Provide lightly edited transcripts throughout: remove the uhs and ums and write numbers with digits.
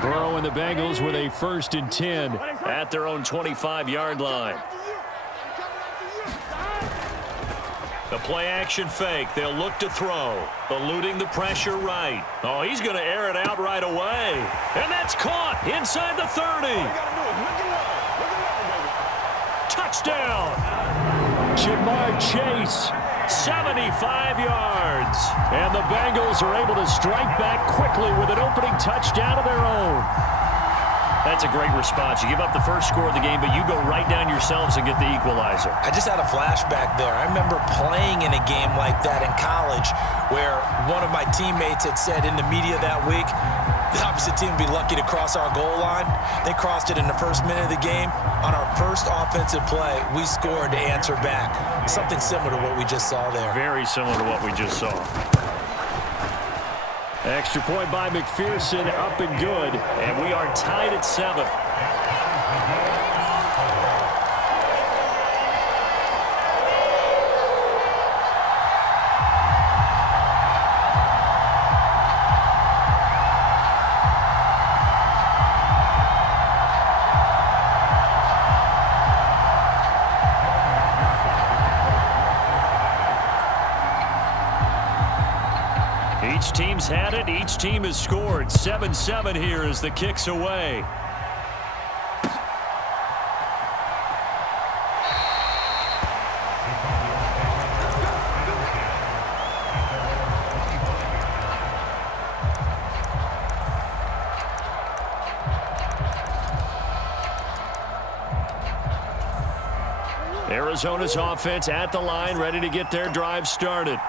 Burrow and the Bengals with a 1st and 10 at their own 25-yard line. The play-action fake. They'll look to throw. Eluding the pressure right. Oh, he's going to air it out right away. And that's caught inside the 30. Touchdown. Jamar Chase, 75 yards. And the Bengals are able to strike back quickly with an opening touchdown of their own. That's a great response. You give up the first score of the game, but you go right down yourselves and get the equalizer. I just had a flashback there. I remember playing in a game like that in college where one of my teammates had said in the media that week, the opposite team would be lucky to cross our goal line. They crossed it in the first minute of the game. On our first offensive play, we scored to answer back. Something similar to what we just saw there. Very similar to what we just saw. Extra point by McPherson, up and good. And we are tied at 7. Each team's had it. Each team has scored. 7-7 here as the kick's away. Arizona's offense at the line, ready to get their drive started.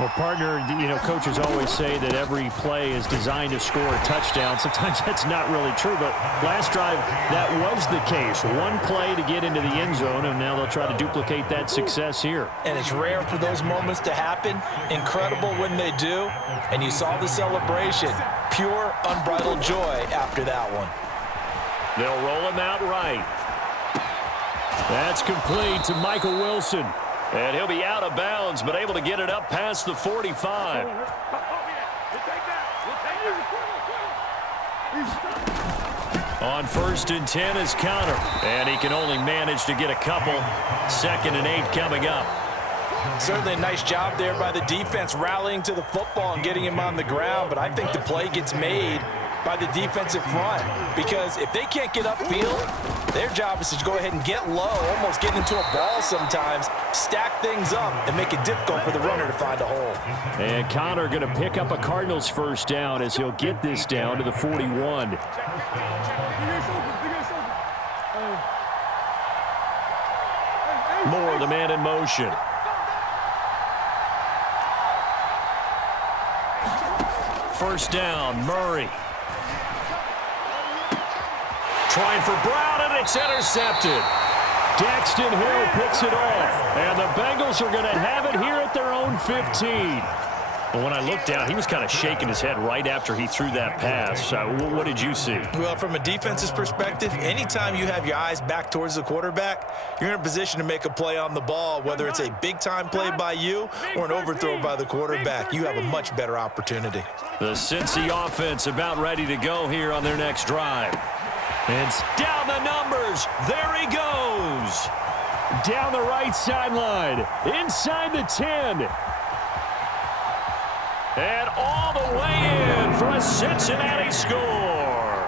Well, partner, coaches always say that every play is designed to score a touchdown. Sometimes that's not really true, but last drive, that was the case. One play to get into the end zone, and now they'll try to duplicate that success here. And it's rare for those moments to happen. Incredible when they do. And you saw the celebration. Pure, unbridled joy after that one. They'll roll him out right. That's complete to Michael Wilson. And he'll be out of bounds, but able to get it up past the 45. On 1st and 10 is Connor. And he can only manage to get a couple. 2nd and 8 coming up. Certainly a nice job there by the defense rallying to the football and getting him on the ground. But I think the play gets made by the defensive front, because if they can't get upfield, their job is to go ahead and get low, almost get into a ball sometimes, stack things up, and make it difficult for the runner to find a hole. And Connor going to pick up a Cardinals 1st down as he'll get this down to the 41. Moore, the man in motion. First down, Murray. Trying for Brown, and it's intercepted. Daxton Hill picks it off, and the Bengals are going to have it here at their own 15. But when I looked down, he was kind of shaking his head right after he threw that pass. What did you see? Well, from a defense's perspective, anytime you have your eyes back towards the quarterback, you're in a position to make a play on the ball, whether it's a big-time play by you or an overthrow by the quarterback. You have a much better opportunity. The Cincy offense about ready to go here on their next drive. And down the numbers. There he goes. Down the right sideline. Inside the 10. And all the way in for a Cincinnati score.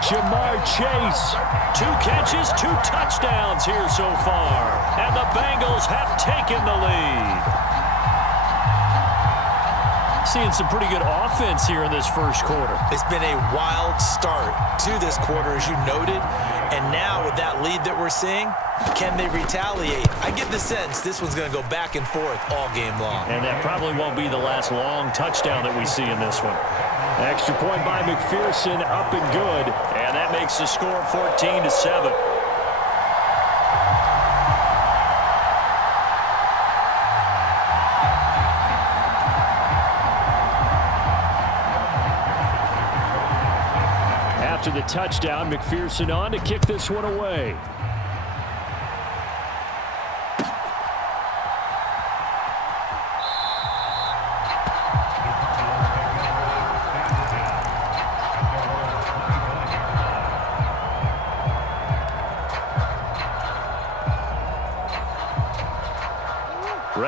Jamar Chase. 2 catches, 2 touchdowns here so far. And the Bengals have taken the lead. Seeing some pretty good offense here in this first quarter. It's been a wild start to this quarter, as you noted. And now with that lead that we're seeing, can they retaliate? I get the sense this one's going to go back and forth all game long. And that probably won't be the last long touchdown that we see in this one. Extra point by McPherson, up and good. And that makes the score 14-7. After the touchdown, McPherson on to kick this one away.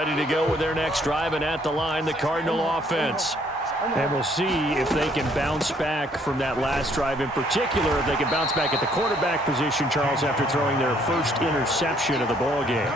ready to go with their next drive, and at the line, the Cardinal offense. And we'll see if they can bounce back from that last drive in particular, if they can bounce back at the quarterback position, Charles, after throwing their first interception of the ballgame.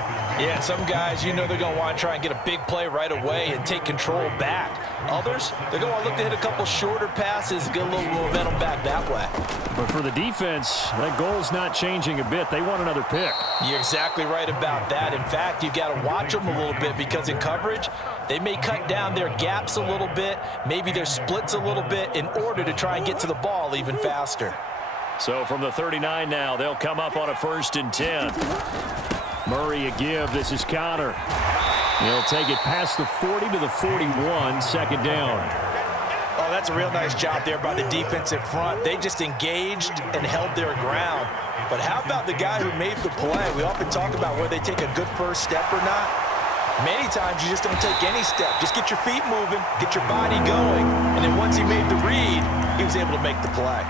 Yeah, some guys, you know they're going to want to try and get a big play right away and take control back. Others, they're going to look to hit a couple shorter passes, get a little momentum back that way. But for the defense, that goal's not changing a bit. They want another pick. You're exactly right about that. In fact, you've got to watch them a little bit because in coverage, they may cut down their gaps a little bit, maybe their splits a little bit in order to try and get to the ball even faster. So from the 39 now, they'll come up on a 1st and 10. Murray a give. This is Connor. He'll take it past the 40 to the 41, second down. Oh, that's a real nice job there by the defensive front. They just engaged and held their ground. But how about the guy who made the play? We often talk about whether they take a good first step or not. Many times you just don't take any step. Just get your feet moving, get your body going, and then once he made the read, he was able to make the play.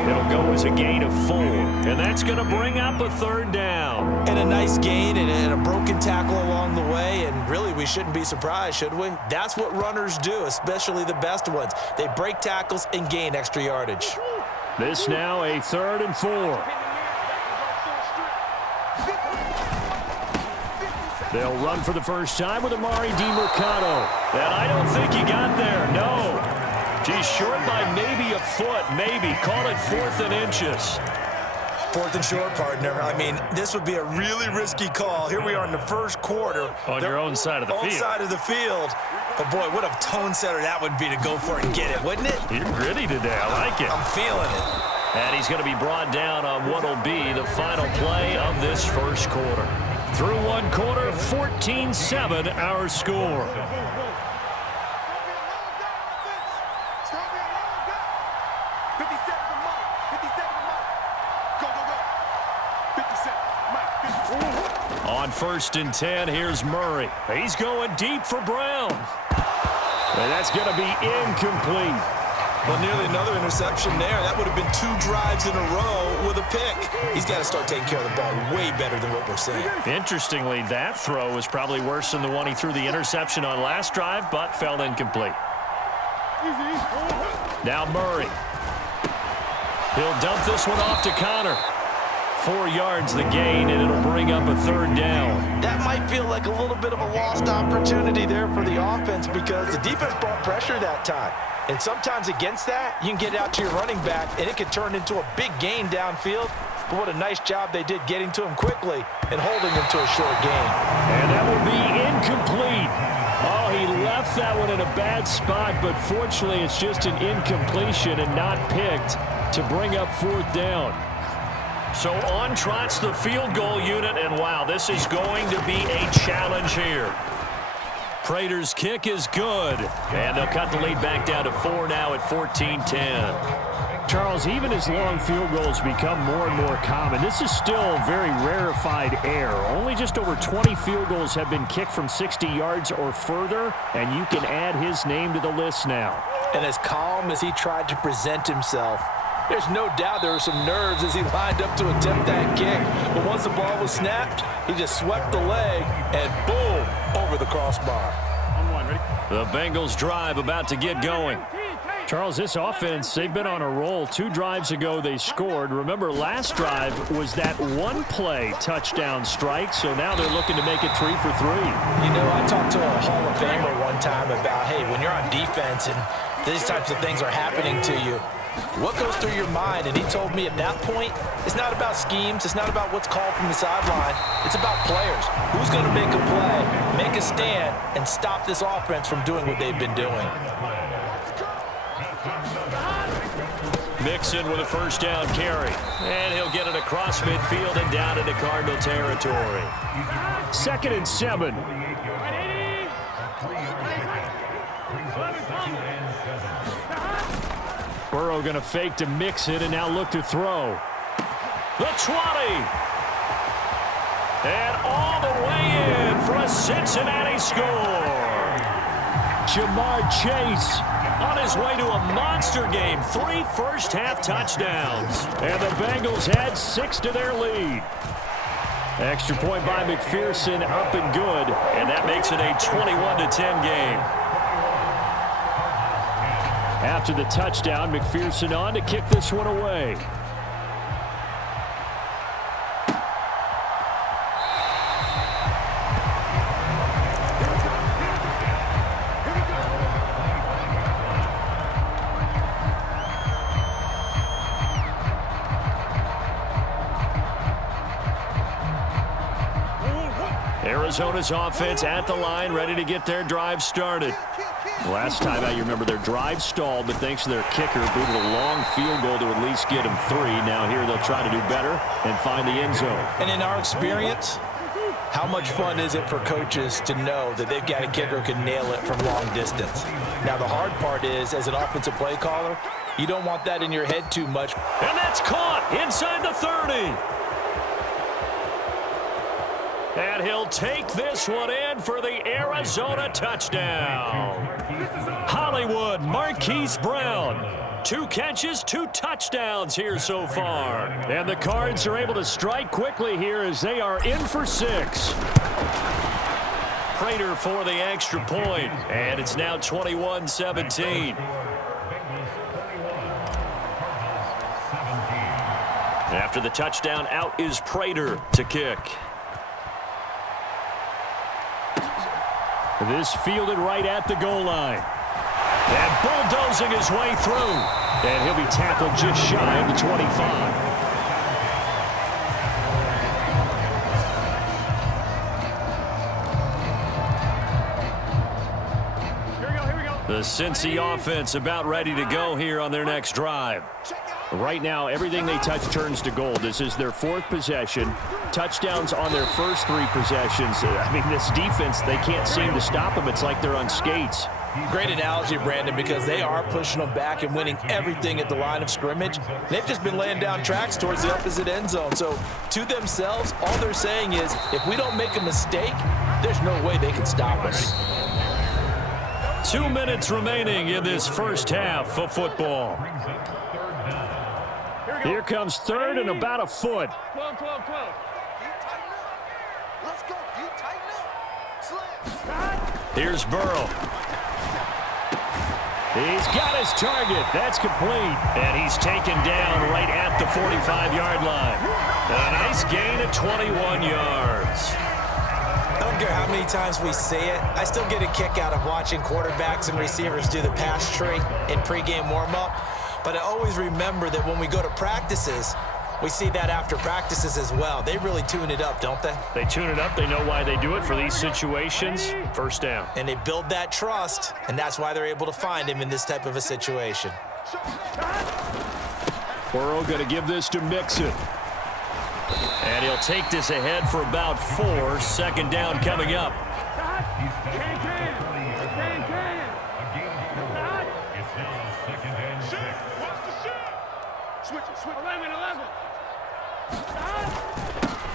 It'll go as a gain of 4, and that's going to bring up a 3rd down. And a nice gain and a broken tackle along the way, and really we shouldn't be surprised, should we? That's what runners do, especially the best ones. They break tackles and gain extra yardage. This now a 3rd and 4. They'll run for the first time with Amari DiMercato. And I don't think he got there, no. He's short by maybe a foot, maybe. Call it 4th and inches. 4th and short, partner. I mean, this would be a really risky call. Here we are in the first quarter. On your own side of the field. On side of the field. But, boy, what a tone setter that would be to go for it and get it, wouldn't it? You're gritty today. I like it. I'm feeling it. And he's going to be brought down on what will be the final play of this first quarter. Through one quarter, 14-7 our score. On 1st and 10, here's Murray. He's going deep for Brown. And that's going to be incomplete. Well, nearly another interception there. That would have been 2 drives in a row with a pick. He's got to start taking care of the ball way better than what we're seeing. Interestingly, that throw was probably worse than the one he threw the interception on last drive, but fell incomplete. Now Murray. He'll dump this one off to Connor. 4 yards the gain, and it'll bring up a 3rd down. That might feel like a little bit of a lost opportunity there for the offense because the defense brought pressure that time. And sometimes against that, you can get out to your running back, and it could turn into a big gain downfield. But what a nice job they did getting to him quickly and holding him to a short gain. And that will be incomplete. Oh, he left that one in a bad spot, but fortunately it's just an incompletion and not picked to bring up 4th down. So on trots the field goal unit, and wow, this is going to be a challenge here. Prater's kick is good, and they'll cut the lead back down to 4 now at 14-10. Charles, even as long field goals become more and more common, this is still very rarefied air. Only just over 20 field goals have been kicked from 60 yards or further, and you can add his name to the list now. And as calm as he tried to present himself, there's no doubt there were some nerves as he lined up to attempt that kick. But once the ball was snapped, he just swept the leg and boom, over the crossbar. The Bengals drive about to get going. Charles, this offense, they've been on a roll. 2 drives ago they scored. Remember, last drive was that 1-play touchdown strike, so now they're looking to make it 3 for 3. You know, I talked to a Hall of Famer one time about, hey, when you're on defense and these types of things are happening to you, what goes through your mind? And he told me at that point, it's not about schemes. It's not about what's called from the sideline. It's about players. Who's going to make a play, make a stand, and stop this offense from doing what they've been doing. Mixon with a first down carry. And he'll get it across midfield and down into Cardinal territory. 2nd and 7. Burrow going to fake to Mixon and now look to throw. The 20. And all the way in for a Cincinnati score. Jamar Chase on his way to a monster game. 3 first-half touchdowns. And the Bengals add 6 to their lead. Extra point by McPherson, up and good, and that makes it a 21-10 game. After the touchdown, McPherson on to kick this one away. Arizona's offense at the line, ready to get their drive started. Last time out, you remember their drive stalled, but thanks to their kicker, booted a long field goal to at least get them 3. Now here they'll try to do better and find the end zone. And in our experience, how much fun is it for coaches to know that they've got a kicker who can nail it from long distance? Now the hard part is, as an offensive play caller, you don't want that in your head too much. And that's caught inside the 30. And he'll take this one in for the Arizona touchdown. Hollywood Marquise Brown. 2 catches, 2 touchdowns here so far. And the Cards are able to strike quickly here as they are in for 6. Prater for the extra point. And it's now 21-17. After the touchdown, out is Prater to kick. This fielded right at the goal line. And bulldozing his way through. And he'll be tackled just shy of the 25. Here we go. The Cincy offense about ready to go here on their next drive. Right now, everything they touch turns to gold. This is their 4th possession. Touchdowns on their first 3 possessions. I mean, this defense, they can't seem to stop them. It's like they're on skates. Great analogy, Brandon, because they are pushing them back and winning everything at the line of scrimmage. They've just been laying down tracks towards the opposite end zone. So, to themselves, all they're saying is, if we don't make a mistake, there's no way they can stop us. 2 minutes remaining in this first half of football. Here comes 3rd and about a foot. 12. Let's go. You tighten up. Here's Burrow. He's got his target. That's complete. And he's taken down right at the 45-yard line. A nice gain of 21 yards. I don't care how many times we say it, I still get a kick out of watching quarterbacks and receivers do the pass tree in pregame warm-up. But I always remember that when we go to practices, we see that after practices as well. They really tune it up, don't they? They tune it up. They know why they do it for these situations. First down. And they build that trust, and that's why they're able to find him in this type of a situation. Burrow going to give this to Mixon. And he'll take this ahead for about 4. 2nd down coming up.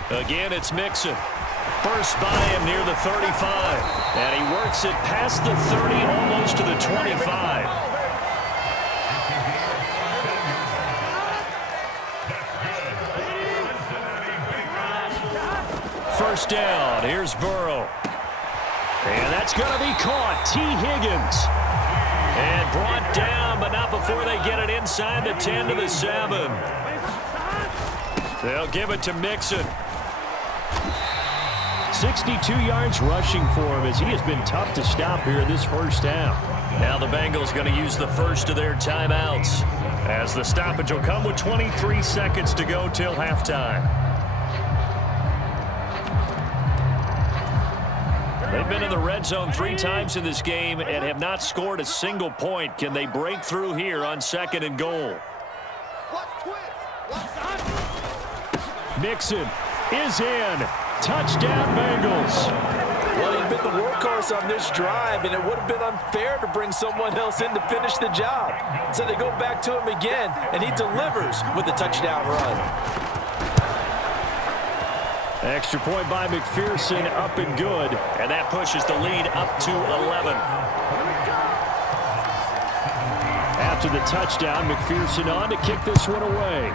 Again, it's Mixon. Burst by him near the 35. And he works it past the 30, almost to the 25. First down. Here's Burrow. And that's going to be caught. T. Higgins. And brought down, but not before they get it inside the 10 to the 7. They'll give it to Mixon. 62 yards rushing for him as he has been tough to stop here in this first half. Now the Bengals going to use the first of their timeouts as the stoppage will come with 23 seconds to go till halftime. They've been in the red zone 3 times in this game and have not scored a single point. Can they break through here on 2nd and goal? Mixon is in. Touchdown, Bengals. Well, he's been the workhorse on this drive, and it would have been unfair to bring someone else in to finish the job. So they go back to him again, and he delivers with a touchdown run. Extra point by McPherson, up and good. And that pushes the lead up to 11. After the touchdown, McPherson on to kick this one away.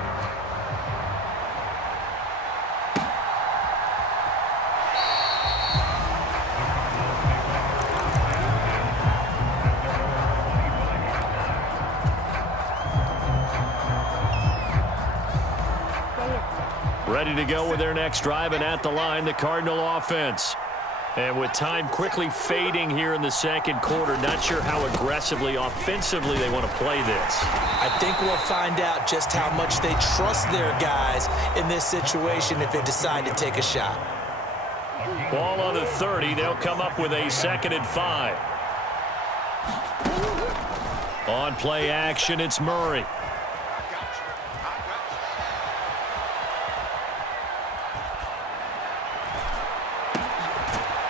Ready to go with their next drive, and at the line, the Cardinal offense. And with time quickly fading here in the second quarter, not sure how aggressively, offensively they want to play this. I think we'll find out just how much they trust their guys in this situation if they decide to take a shot. Ball on the 30. They'll come up with a 2nd and 5. On play action, it's Murray.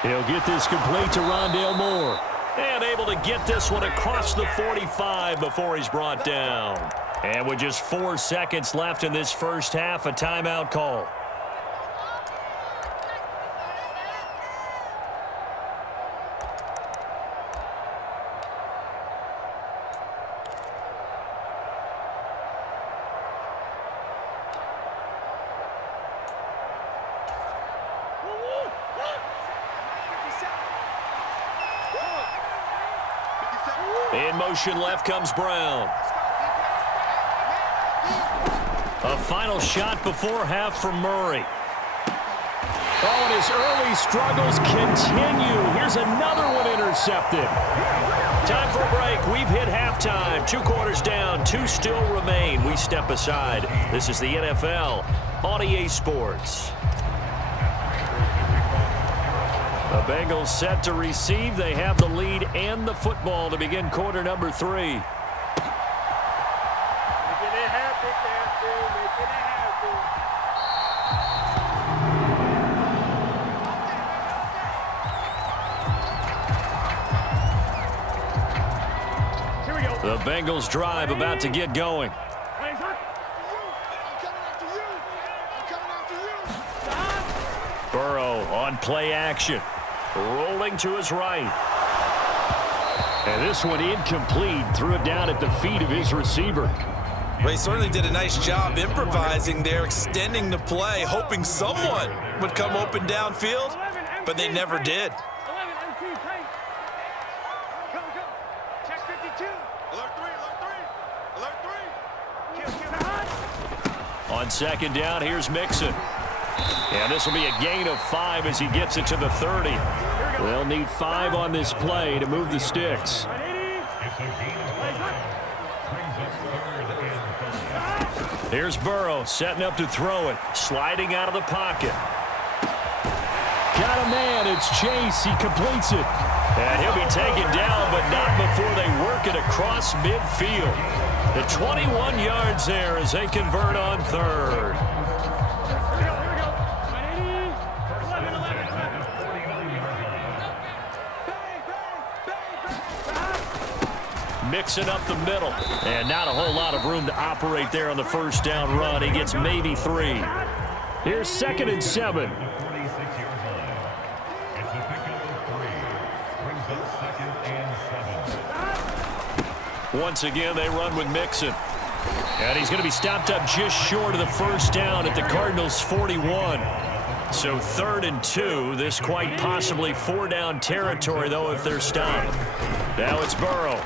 He'll get this complete to Rondale Moore. And able to get this one across the 45 before he's brought down. And with just 4 seconds left in this first half, a timeout call. In motion left comes Brown. A final shot before half from Murray. Oh, and his early struggles continue. Here's another one intercepted. Time for a break. We've hit halftime. 2 quarters down. 2 still remain. We step aside. This is the NFL on EA Sports. The Bengals set to receive. They have the lead and the football to begin quarter number 3. Making it happen, Matthew. Making it happen. Here we go. The Bengals drive about to get going. Burrow on play action. Rolling to his right. And this one incomplete. Threw it down at the feet of his receiver. Well, he certainly did a nice job improvising there, extending the play, hoping someone would come open downfield, but they never did. 11 MT tight. Go. Check 52. Alert 3. On second down, here's Mixon. And this will be a gain of 5 as he gets it to the 30. They'll need 5 on this play to move the sticks. Here's Burrow setting up to throw it. Sliding out of the pocket. Got a man. It's Chase. He completes it. And he'll be taken down, but not before they work it across midfield. The 21 yards there as they convert on 3rd. Mixing up the middle. And not a whole lot of room to operate there on the first down run. He gets maybe 3. Here's 2nd and 7. Once again, they run with Mixon. And he's going to be stopped up just short of the first down at the Cardinals' 41. So 3rd and 2. This quite possibly 4-down territory, though, if they're stopped. Now it's Burrow.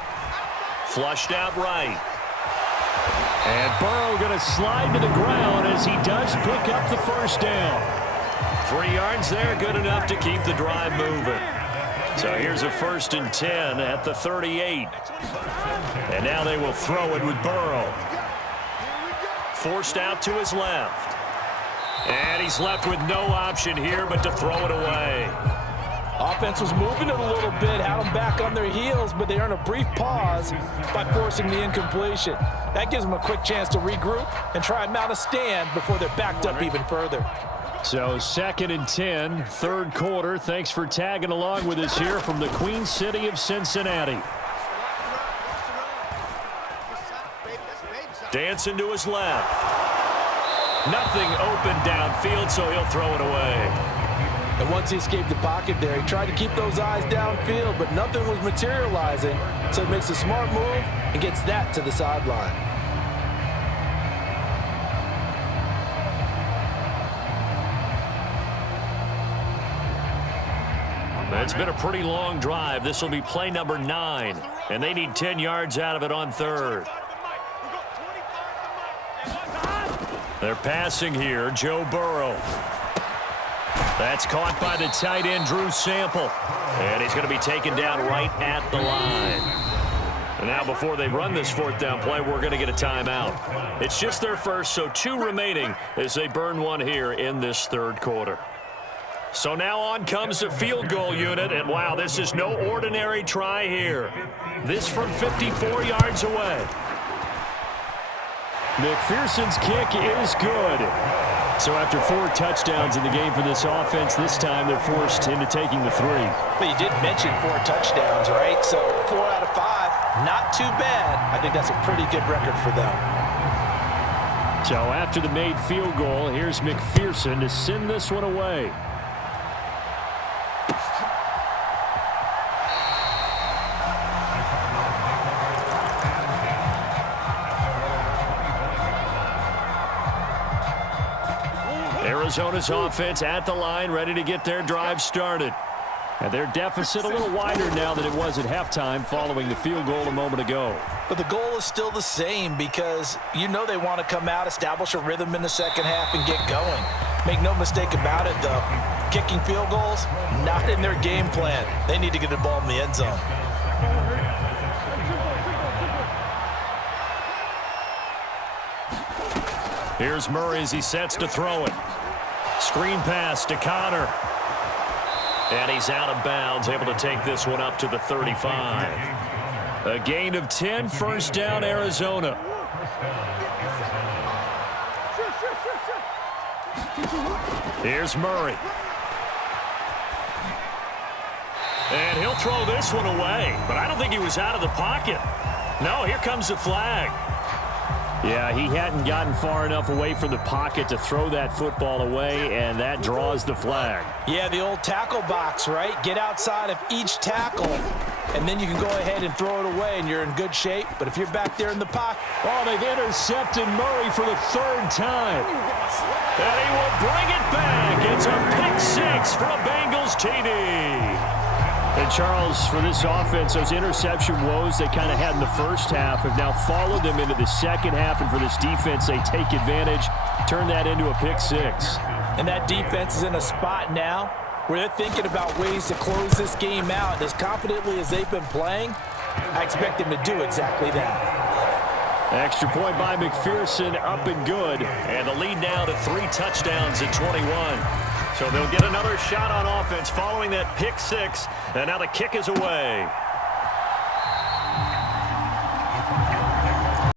Flushed out right. And Burrow going to slide to the ground as he does pick up the first down. 3 yards there, good enough to keep the drive moving. So here's a 1st and 10 at the 38. And now they will throw it with Burrow. Forced out to his left. And he's left with no option here but to throw it away. Offense was moving it a little bit, had them back on their heels, but they earn a brief pause by forcing the incompletion. That gives them a quick chance to regroup and try and mount a stand before they're backed up even further. So 2nd and 10, 3rd quarter. Thanks for tagging along with us here from the Queen City of Cincinnati. Dancing to his left. Nothing open downfield, so he'll throw it away. And once he escaped the pocket there, he tried to keep those eyes downfield, but nothing was materializing. So he makes a smart move and gets that to the sideline. It's been a pretty long drive. This will be play number 9, and they need 10 yards out of it on 3rd. They're passing here. Joe Burrow. That's caught by the tight end, Drew Sample. And he's going to be taken down right at the line. And now before they run this fourth down play, we're going to get a timeout. It's just their first, so 2 remaining as they burn one here in this third quarter. So now on comes the field goal unit, and wow, this is no ordinary try here. This from 54 yards away. McPherson's kick is good. So after 4 touchdowns in the game for this offense, this time they're forced into taking the 3. But you did mention 4 touchdowns, right? So 4 out of 5, not too bad. I think that's a pretty good record for them. So after the made field goal, here's McPherson to send this one away. Arizona's offense at the line, ready to get their drive started. And their deficit a little wider now than it was at halftime following the field goal a moment ago. But the goal is still the same because you know they want to come out, establish a rhythm in the second half, and get going. Make no mistake about it, though. Kicking field goals, not in their game plan. They need to get the ball in the end zone. Here's Murray as he sets to throw it. Screen pass to Connor. And he's out of bounds, able to take this one up to the 35. A gain of 10, first down, Arizona. Here's Murray. And he'll throw this one away, but I don't think he was out of the pocket. No, here comes the flag. Yeah, he hadn't gotten far enough away from the pocket to throw that football away, and that draws the flag. Yeah, the old tackle box, right? Get outside of each tackle, and then you can go ahead and throw it away, and you're in good shape. But if you're back there in the pocket... Oh, they've intercepted Murray for the 3rd time. And he will bring it back. It's a pick 6 for a Bengals TD. And Charles, for this offense, those interception woes they kind of had in the first half have now followed them into the second half. And for this defense, they take advantage, turn that into a pick 6. And that defense is in a spot now where they're thinking about ways to close this game out. As confidently as they've been playing, I expect them to do exactly that. Extra point by McPherson, up and good. And the lead now to 3 touchdowns at 21. So they'll get another shot on offense following that pick 6. And now the kick is away.